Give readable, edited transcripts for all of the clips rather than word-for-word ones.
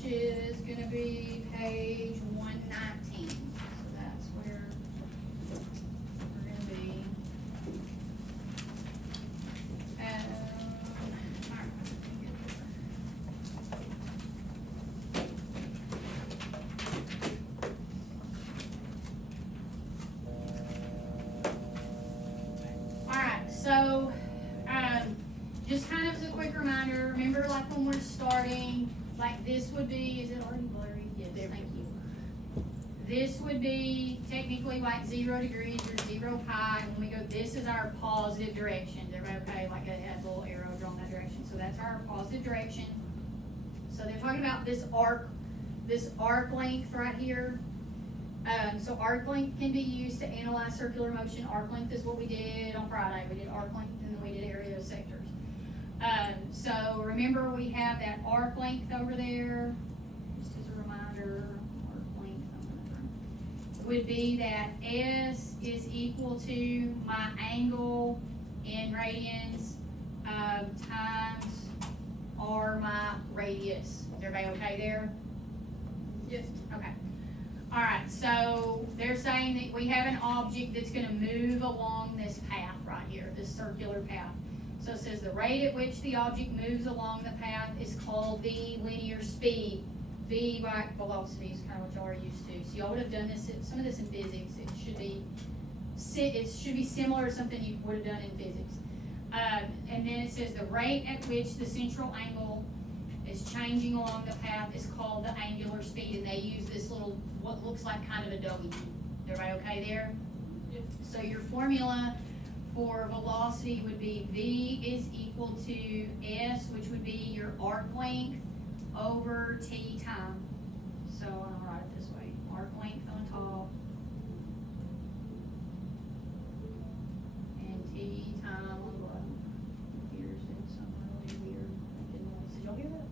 which is gonna be page 119. So that's where we're gonna be. All right. Alright, so, just kind of as a quick reminder, remember like when we're starting, like this would be, is it already blurry? Yes, thank you. This would be technically like 0 degrees or 0 pi, and when we go, this is our positive direction. Is everybody okay? Like it has a little arrow drawn that direction, so that's our positive direction. So they're talking about this arc length right here. So arc length can be used to analyze circular motion. Arc length is what we did on Friday. We did arc length and then we did area of sectors. So remember we have that arc length over there. Just as a reminder, arc length would be that S is equal to my angle in radians times R my radius. Is everybody okay there? Yes. Okay. All right, so they're saying that we have an object that's gonna move along this path right here, this circular path. So it says the rate at which the object moves along the path is called the linear speed. V by velocity is kind of what y'all are used to. So y'all would have done this, some of this in physics. It should be similar to something you would have done in physics. And then it says the rate at which the central angle is changing along the path is called the angular speed, and they use this little, what looks like kind of a W. Everybody okay there? Yes. So your formula for velocity would be V is equal to S, which would be your arc length over T time. So I'll write it this way, arc length on top and T time on the bottom. Here's something really weird. Did y'all hear that?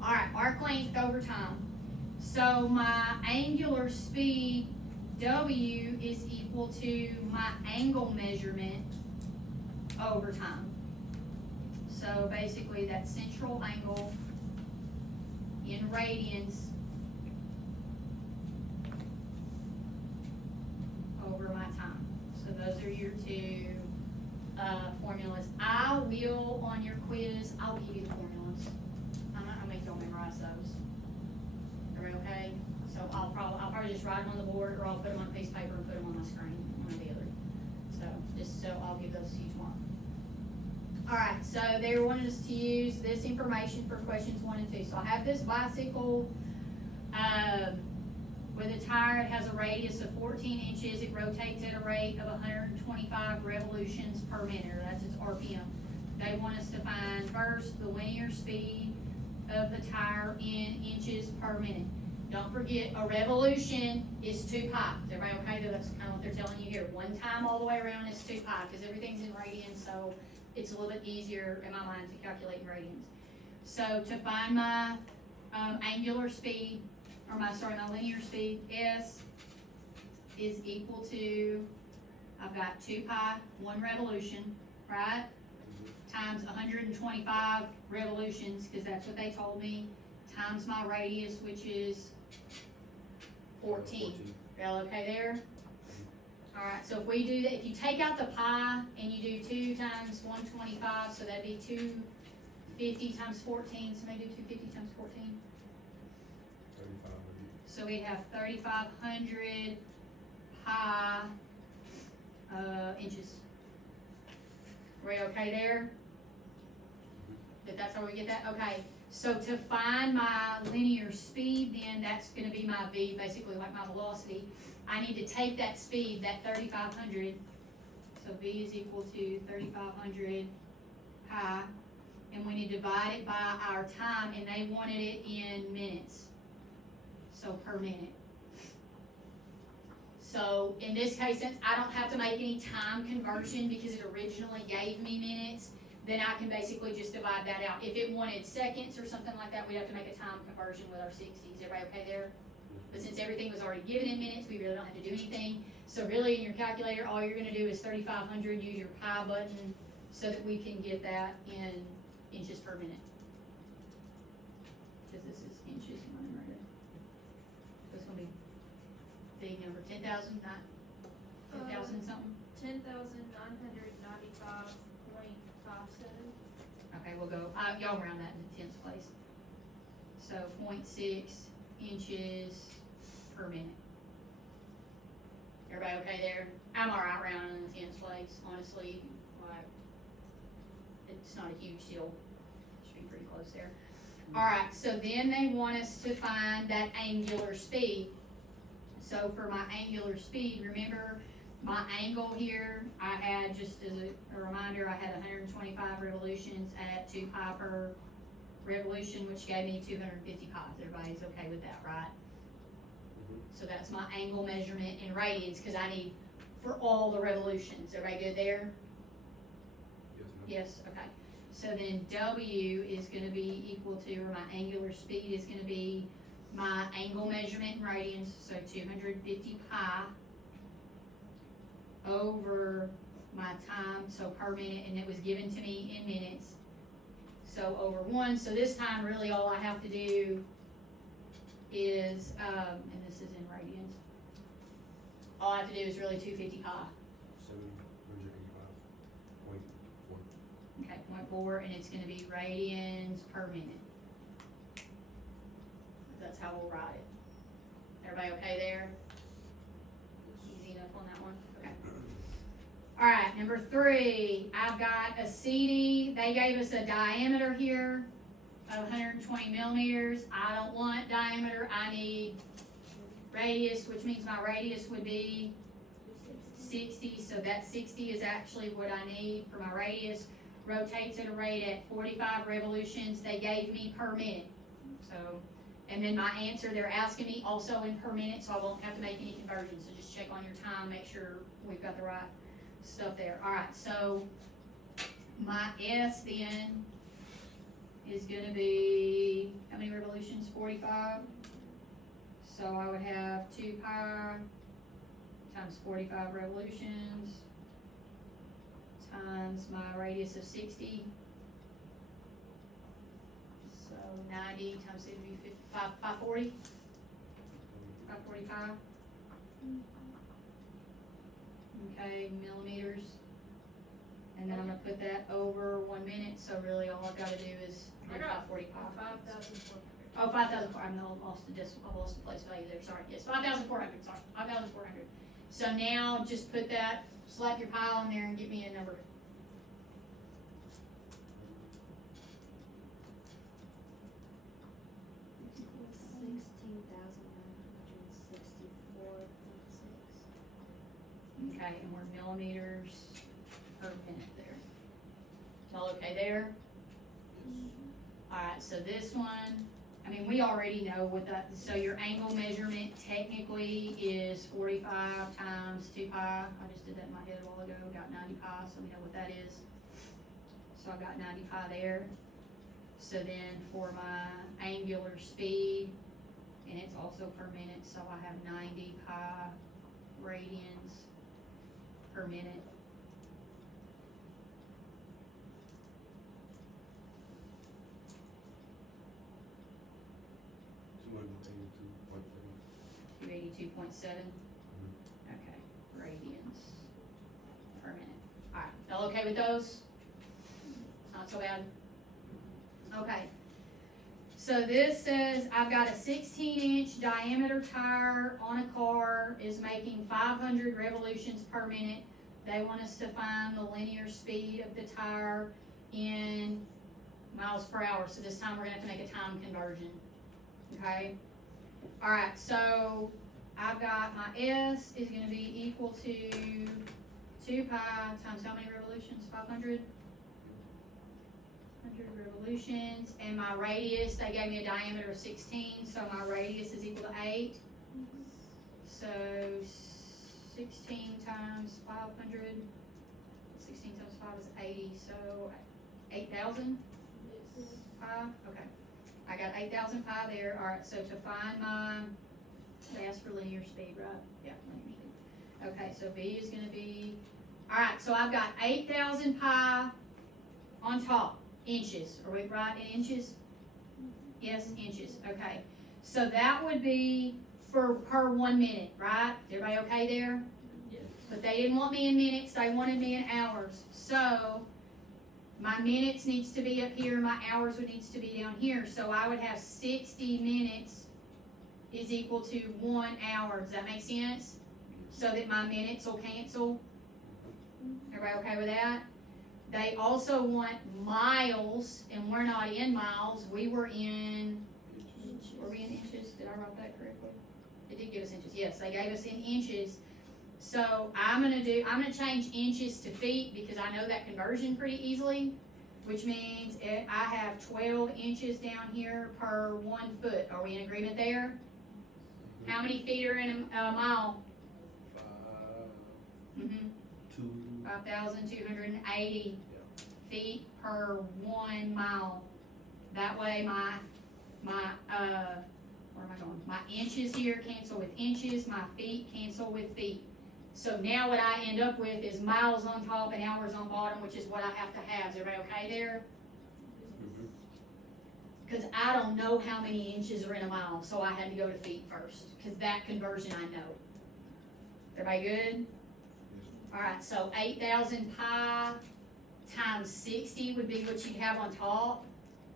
All right, arc length over time. So my angular speed, W, is equal to my angle measurement over time. So basically that central angle in radians over my time. So those are your two formulas. I will, on your quiz, I'll give you the formulas. I'm not gonna make y'all memorize those. Everybody okay? So I'll probably just write them on the board, or I'll put them on a piece of paper and put them on my screen, one or the other. So I'll give those to you tomorrow. All right, so they wanted us to use this information for questions 1 and 2. So I have this bicycle with a tire. It has a radius of 14 inches. It rotates at a rate of 125 revolutions per minute, or that's its RPM. They want us to find first the linear speed of the tire in inches per minute. Don't forget, a revolution is 2 pi. Is everybody okay? That's kind of what they're telling you here. 1 time all the way around is 2 pi, because everything's in radians, so it's a little bit easier in my mind to calculate in radians. So to find my angular speed, or my linear speed, S is equal to, I've got 2 pi, 1 revolution, right? Times 125 revolutions, because that's what they told me, times my radius, which is 14. Y'all okay there? Alright, so if we do that, if you take out the pi and you do 2 times 125, so that'd be 250 times 14, so maybe do 250 times 14. 3,500. So we have 3,500 pi inches. Are we okay there? That's how we get that? Okay. So to find my linear speed, then that's going to be my V, basically like my velocity. I need to take that speed, that 3,500. So V is equal to 3,500 pi. And we need to divide it by our time, and they wanted it in minutes. So per minute. So in this case, since I don't have to make any time conversion because it originally gave me minutes, then I can basically just divide that out. If it wanted seconds or something like that, we'd have to make a time conversion with our 60s. Everybody okay there? But since everything was already given in minutes, we really don't have to do anything. So really in your calculator, all you're gonna do is 3,500, use your pi button so that we can get that in inches per minute. cause this is inches running right there. So it's gonna be big number, 10,000 something? 10,995.57. Okay, we'll go, y'all round that in the tens place. So 0.6 inches per minute. Everybody okay there? I'm alright rounding in the tens place, honestly, like, it's not a huge deal. Should be pretty close there. Alright, so then they want us to find that angular speed. So for my angular speed, remember my angle here, I had, just as a reminder, I had 125 revolutions at 2 pi per revolution, which gave me 250 pi. Everybody's okay with that, right? So that's my angle measurement in radians, cause I need for all the revolutions. Everybody good there? Yes, okay. So then W is gonna be equal to, or my angular speed is gonna be my angle measurement in radians, so 250 pi over my time, so per minute, and it was given to me in minutes. So over 1, so this time really all I have to do is, and this is in radians, all I have to do is really 250 pi. 785.4. Okay, 0.4, and it's gonna be radians per minute. That's how we'll write it. Everybody okay there? Easy enough on that one? Okay. Alright, number 3, I've got a CD, they gave us a diameter here of 120 millimeters. I don't want diameter, I need radius, which means my radius would be 60, so that 60 is actually what I need for my radius. Rotates at a rate at 45 revolutions, they gave me per minute. So, and then my answer, they're asking me also in per minute, so I won't have to make any conversions, so just check on your time, make sure we've got the right stuff there. Alright, so my S then is gonna be, how many revolutions? 45. So I would have 2 pi times 45 revolutions times my radius of 60. So 90 times it would be 540. 545. Okay, millimeters. And then I'm gonna put that over 1 minute, so really all I've gotta do is I got 545. 5,400. Oh, 5,400, I lost the decimal, I lost the place value there, sorry, yes, 5,400, sorry, 5,400. So now, just put that, slap your pile in there and give me a number. Okay, and we're millimeters per minute there. It's all okay there? Alright, so this one, I mean, we already know what that, so your angle measurement technically is 45 times 2 pi. I just did that in my head a while ago, got 90 pi, so we know what that is. So I've got 90 pi there. So then for my angular speed, and it's also per minute, so I have 90 pi radians per minute. $282.7. 282.7. Okay, radians per minute. Alright, y'all okay with those? Not so bad? Okay. So this says I've got a 16-inch diameter tire on a car is making 500 revolutions per minute. They want us to find the linear speed of the tire in miles per hour. So this time we're gonna have to make a time conversion. Okay? Alright, so I've got my S is gonna be equal to 2 pi times how many revolutions? 500? 100 revolutions, and my radius, they gave me a diameter of 16, so my radius is equal to 8. So 16 times 500, 16 times 5 is 80, so 8,000 pi, okay. I got 8,000 pi there. Alright, so to find my, they asked for linear speed, right? Yeah, linear speed. Okay, so B is gonna be, alright, so I've got 8,000 pi on top, inches. Are we right in inches? Yes, inches, okay. So that would be per 1 minute, right? Everybody okay there? Yes. But they didn't want me in minutes, they wanted me in hours. So, my minutes needs to be up here, my hours would needs to be down here. So I would have 60 minutes is equal to 1 hour. Does that make sense? So that my minutes will cancel. Everybody okay with that? They also want miles, and we're not in miles. We were in inches? Did I write that correctly? It did give us inches. Yes, they gave us in inches. So I'm gonna change inches to feet because I know that conversion pretty easily, which means I have 12 inches down here per 1 foot. Are we in agreement there? How many feet are in a mile? 5,280 feet per 1 mile. That way where am I going? My inches here cancel with inches, my feet cancel with feet. So now what I end up with is miles on top and hours on bottom, which is what I have to have. Is everybody okay there? Because I don't know how many inches are in a mile, so I had to go to feet first, because that conversion I know. Everybody good? Alright, so 8,000 pi times 60 would be what you'd have on top,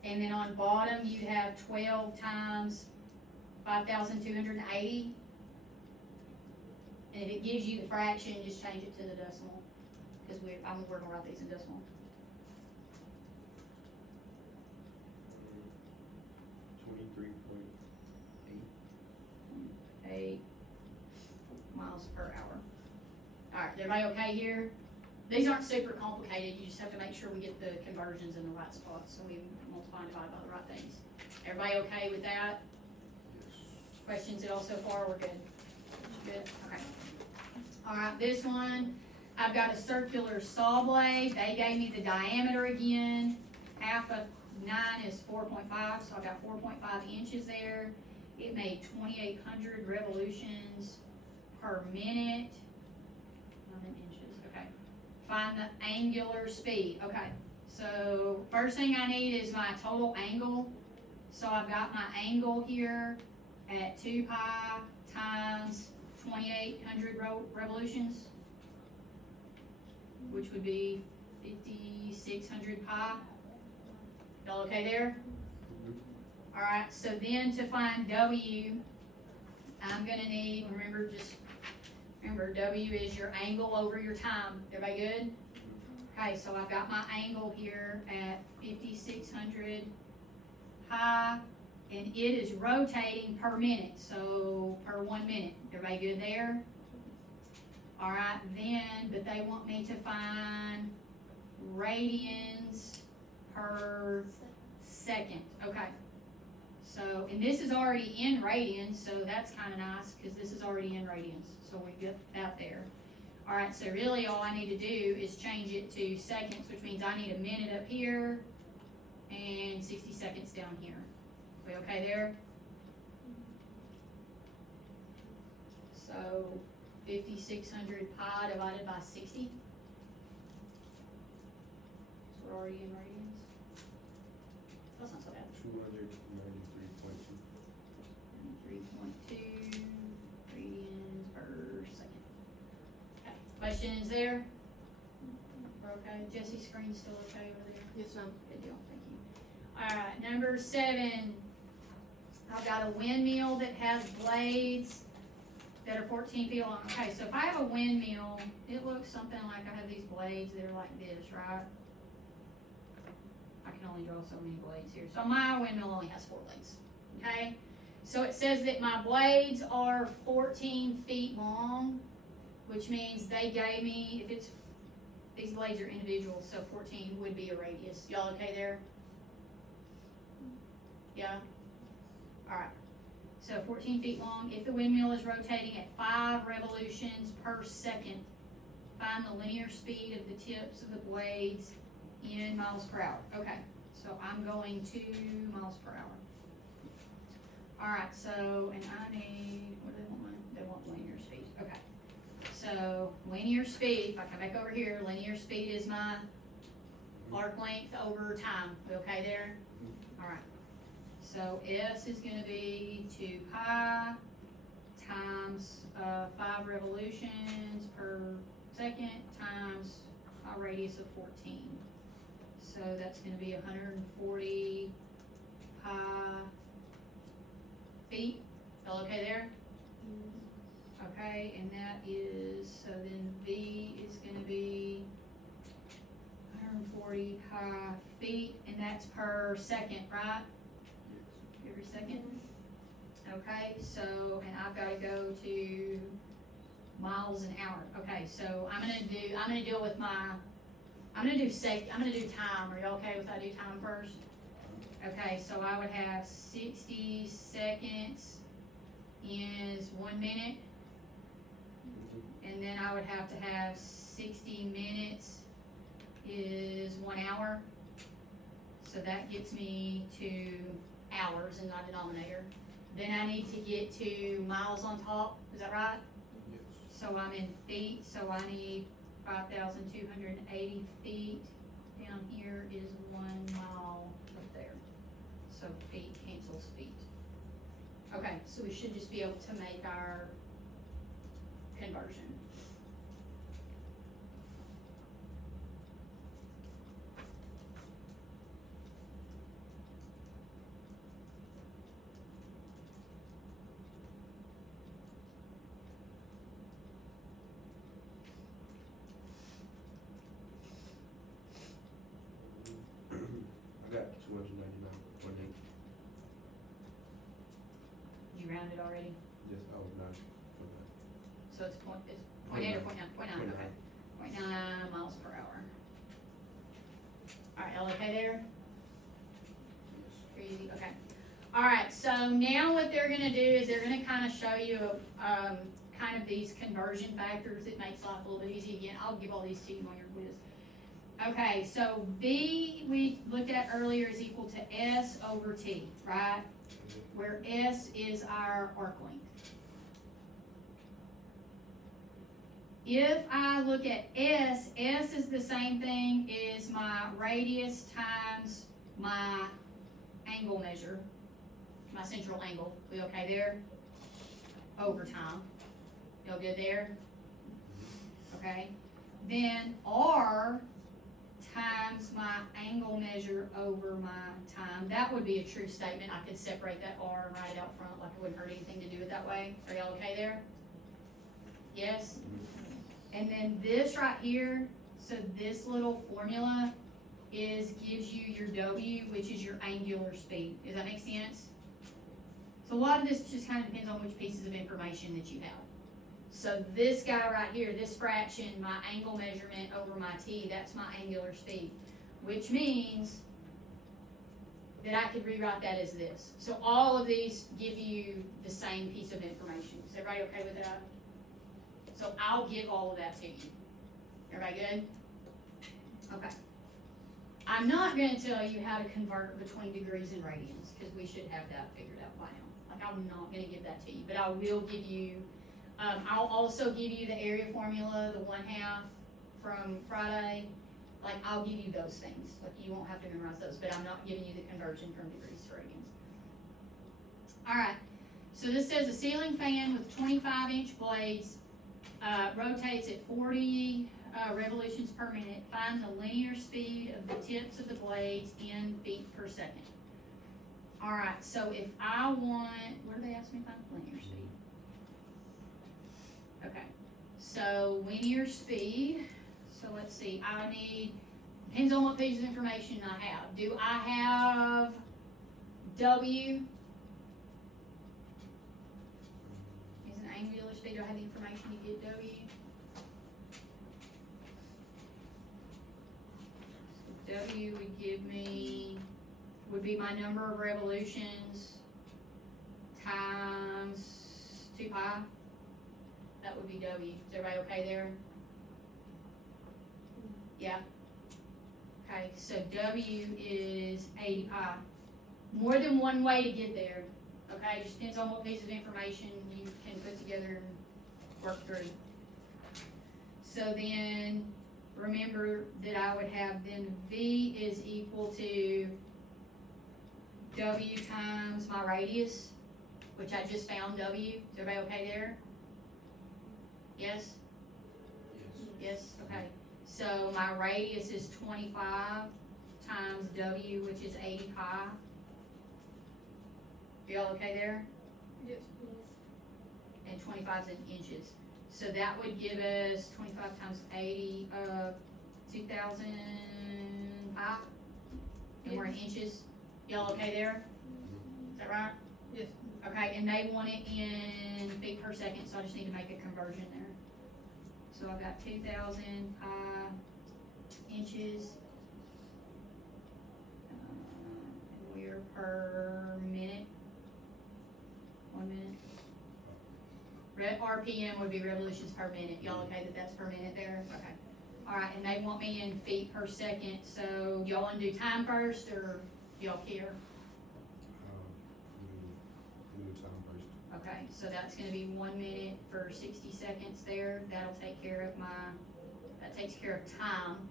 and then on bottom you'd have 12 times 5,280. And if it gives you the fraction, just change it to the decimal, because we're gonna write these in decimal. 8 miles per hour. Alright, everybody okay here? These aren't super complicated, you just have to make sure we get the conversions in the right spots, so we multiply and divide by the right things. Everybody okay with that? Questions at all so far? We're good? Good, okay. Alright, this one, I've got a circular saw blade. They gave me the diameter again. Half of 9 is 4.5, so I've got 4.5 inches there. It made 2,800 revolutions per minute. Not in inches, okay. Find the angular speed, okay. So first thing I need is my total angle. So I've got my angle here at 2 pi times 2,800 revolutions, which would be 5,600 pi. Y'all okay there? Alright, so then to find W, I'm gonna need, remember W is your angle over your time. Everybody good? Okay, so I've got my angle here at 5,600 pi, and it is rotating per minute, so per 1 minute. Everybody good there? Alright, then, but they want me to find radians per second. Okay. So, and this is already in radians, so that's kind of nice, because this is already in radians, so we get that there. Alright, so really all I need to do is change it to seconds, which means I need a minute up here, and 60 seconds down here. We okay there? So, 5,600 pi divided by 60. So we're already in radians. That's not so bad. 293.2. 3.2 radians per second. Okay, questions there? We're okay? Jesse's screen's still okay over there? Yes, ma'am. Good deal, thank you. Alright, number 7. I've got a windmill that has blades that are 14 feet long. Okay, so if I have a windmill, it looks something like I have these blades that are like this, right? I can only draw so many blades here. So my windmill only has 4 blades, okay? So it says that my blades are 14 feet long, which means they gave me, these blades are individual, so 14 would be a radius. Y'all okay there? Yeah? Alright. So 14 feet long. If the windmill is rotating at 5 revolutions per second, find the linear speed of the tips of the blades in miles per hour. Okay, so I'm going 2 miles per hour. Alright, so, and I need, what do they want? They want linear speed. Okay. So, linear speed, if I come back over here, linear speed is my arc length over time. We okay there? Alright. So S is gonna be 2 pi times, 5 revolutions per second times a radius of 14. So that's gonna be 140 pi feet. All okay there? Okay, and that is, so then V is gonna be 140 pi feet, and that's per second, right? Every second? Okay, so, and I've gotta go to miles an hour. Okay, so I'm gonna deal with I'm gonna do time. Are you okay if I do time first? Okay, so I would have 60 seconds is 1 minute, and then I would have to have 60 minutes is 1 hour. So that gets me to hours in my denominator. Then I need to get to miles on top, is that right? Yes. So I'm in feet, so I need 5,280 feet. Down here is 1 mile up there. So feet cancels feet. Okay, so we should just be able to make our conversion. I got 299.8. Did you round it already? Yes, oh, no. So it's point 8 or point 9? Point 9, okay. 0.9 miles per hour. Alright, y'all okay there? Pretty easy, okay. Alright, so now what they're gonna do is they're gonna kind of show you, kind of these conversion factors. It makes life a little bit easy. Again, I'll give all these to you on your quiz. Okay, so V we looked at earlier is equal to S over T, right? Where S is our arc length. If I look at S, S is the same thing as my radius times my angle measure, my central angle. We okay there? Over time. Y'all good there? Okay. Then R times my angle measure over my time. That would be a true statement. I could separate that R and write it out front like it wouldn't hurt anything to do it that way. Are y'all okay there? Yes? And then this right here, so this little formula gives you your W, which is your angular speed. Does that make sense? So a lot of this just kind of depends on which pieces of information that you have. So this guy right here, this fraction, my angle measurement over my T, that's my angular speed, which means that I could rewrite that as this. So all of these give you the same piece of information. Is everybody okay with that? So I'll give all of that to you. Everybody good? Okay. I'm not going to tell you how to convert between degrees and radians, because we should have that figured out by now. Like, I'm not going to give that to you, but I will give you, I'll also give you the area formula, the 1/2 from Friday. Like, I'll give you those things. Like, you won't have to memorize those, but I'm not giving you the conversion from degrees to radians. All right. So this says a ceiling fan with 25-inch blades rotates at 40 revolutions per minute. Find the linear speed of the tips of the blades in feet per second. All right, so if I want, what do they ask me to find? Linear speed. Okay, so linear speed, so let's see, I need, depends on what piece of information I have. Do I have W? Is an angular speed, do I have the information to get W? So W would give me, would be my number of revolutions times 2 pi. That would be W. Is everybody okay there? Yeah. Okay, so W is 80 pi. More than one way to get there. Okay, it just depends on what piece of information you can put together and work through. So then, remember that I would have then V is equal to W times my radius, which I just found W. Is everybody okay there? Yes? Yes, okay. So my radius is 25 times W, which is 80 pi. Y'all okay there? Yes. And 25 is in inches. So that would give us 25 times 80, 2,000 pi. And we're in inches. Y'all okay there? Is that right? Yes. Okay, and they want it in feet per second, so I just need to make a conversion there. So I've got 2,000 pi inches. And we're per minute. 1 minute. RPM would be revolutions per minute. Y'all okay that that's per minute there? Okay. Alright, and they want me in feet per second, so y'all wanna do time first, or y'all care? We do time first. Okay, so that's gonna be 1 minute for 60 seconds there. That'll take care of that takes care of time.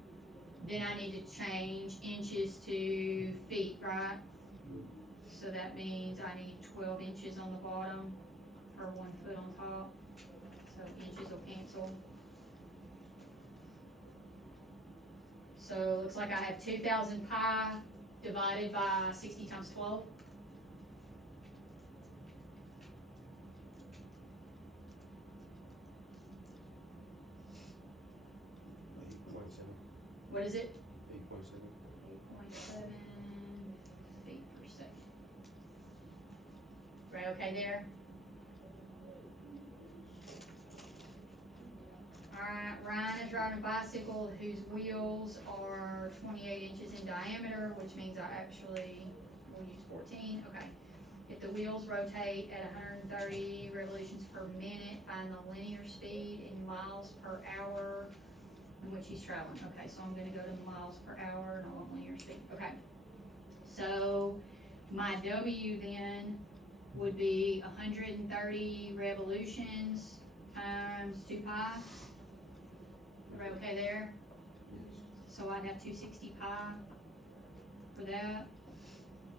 Then I need to change inches to feet, right? So that means I need 12 inches on the bottom per 1 foot on top. So inches will cancel. So it looks like I have 2,000 pi divided by 60 times 12. What is it? 8.7. 8.7 feet per second. Right, okay there? Alright, Ryan is riding a bicycle whose wheels are 28 inches in diameter, which means I actually will use 14, okay. If the wheels rotate at 130 revolutions per minute, find the linear speed in miles per hour in which he's traveling. Okay, so I'm gonna go to miles per hour and I want linear speed. Okay. So my W then would be 130 revolutions times 2 pi. Everybody okay there? So I'd have 260 pi for that.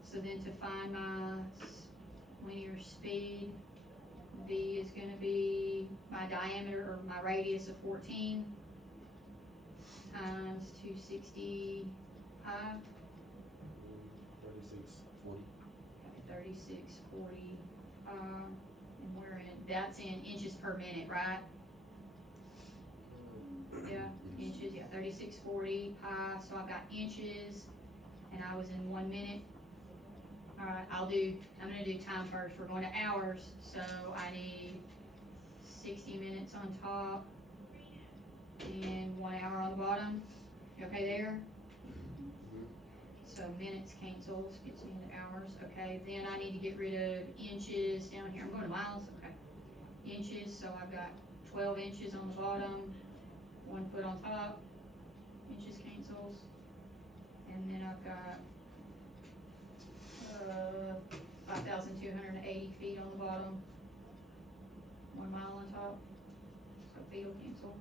So then to find my linear speed, V is gonna be my diameter or my radius of 14 times 260 pi, 3640, and we're in, that's in inches per minute, right? Yeah, inches, yeah, 3640 pi, so I've got inches, and I was in 1 minute. Alright, I'm gonna do time first, we're going to hours, so I need 60 minutes on top, and 1 hour on the bottom. You okay there? So minutes cancels, gets me into hours. Okay, then I need to get rid of inches down here. I'm going to miles. Okay, inches. So I've got 12 inches on the bottom, 1 foot on top. Inches cancels, and then I've got 5,280 feet on the bottom, 1 mile on top. So feet will cancel.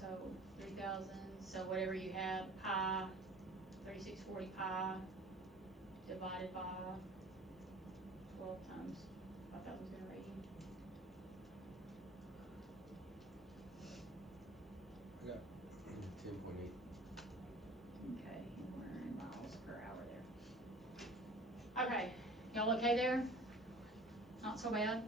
So 3,000, so whatever you have, pi, 3640 pi, divided by 12 times 5,000 is gonna rate you. I got 10.8. Okay, and we're in miles per hour there. Okay, y'all okay there? Not so bad?